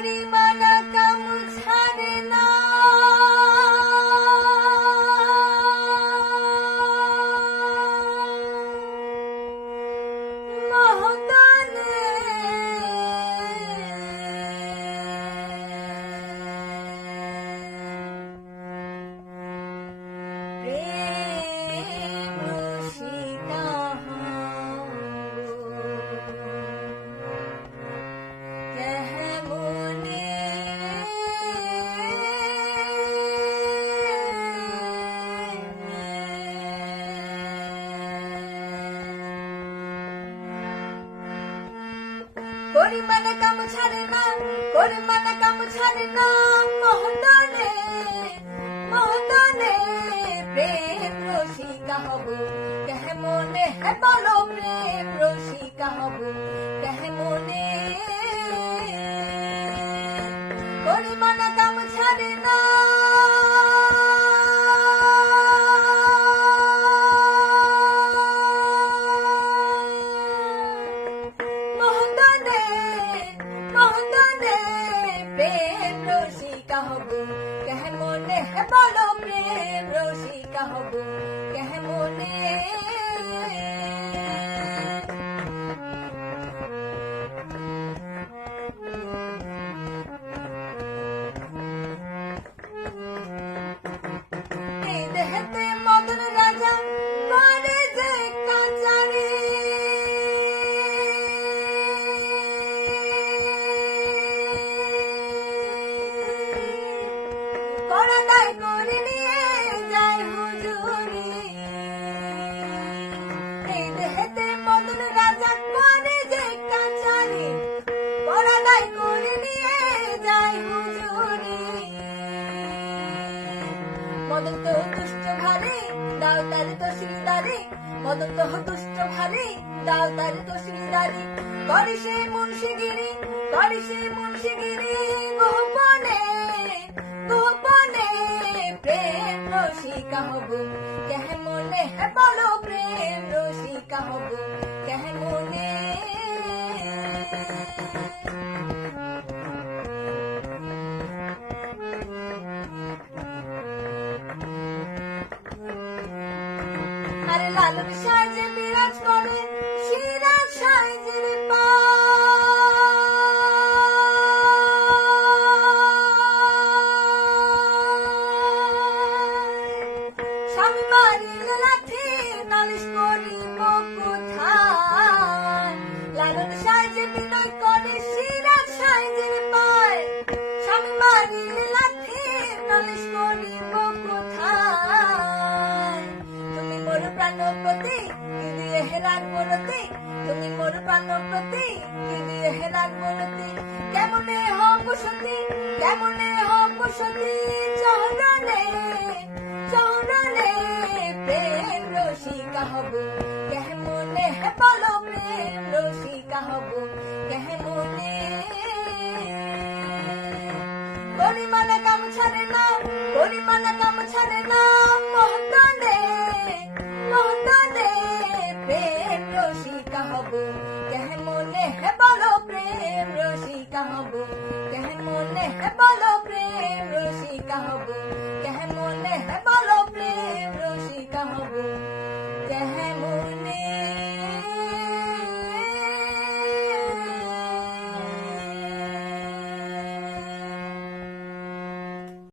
করিমানা কাম ছাড়ে না মহদানে প্রেম রসিকা করিমানা কাম ছাড়ে না করিমানা কাম ছাড়ে না মহদানে মহদানে প্রেম রসিকা হব কেহে মনে হে বলো প্রেম রসিকা হব কেহে মনে করিমানা কাম ছাড়ে না প্রেম রসিকা হব কেহে মনে হে বলো প্রেম রসিকা হব কেহে মনে এই দেহেতে মদন রাজা করে যে কাচারি পরাদায় করে নিয়ে যায় হুজুরি এই দেহেতে মদন রাজা করে যে কাচারি পরাদায় করে নিয়ে যায় হুজুরি মদন তো দুষ্ট ভারে দাও তার তো শ্রীদারি মদন তো দুষ্ট ভারে দাও তার তো শ্রীদারি করে সে মুন্সিগিরি করে সে মুন্সিগিরি গোপনে গোপনে প্রেম রসিকা হব কেহে মনে হে বলো প্রেম রসিকা হব কেহে মনে আরে লালন সাজে বিরাজ করে সিরাজ সাজের পা স্বামী মারিলে লাঠি নালিশ করিব কোথায় লালন সাজে বিনয় করে সিরাজ সাজের পায় স্বামী মারিলে লাঠি নালিশ করিব কোথায় তুমি মোর প্রাণপতি কি দিয়ে হেরান বলতে তুমি মোর প্রাণপতি কি দিয়ে হেরান বলতে কেমনে হব সতী কেমনে হব সতী চহরা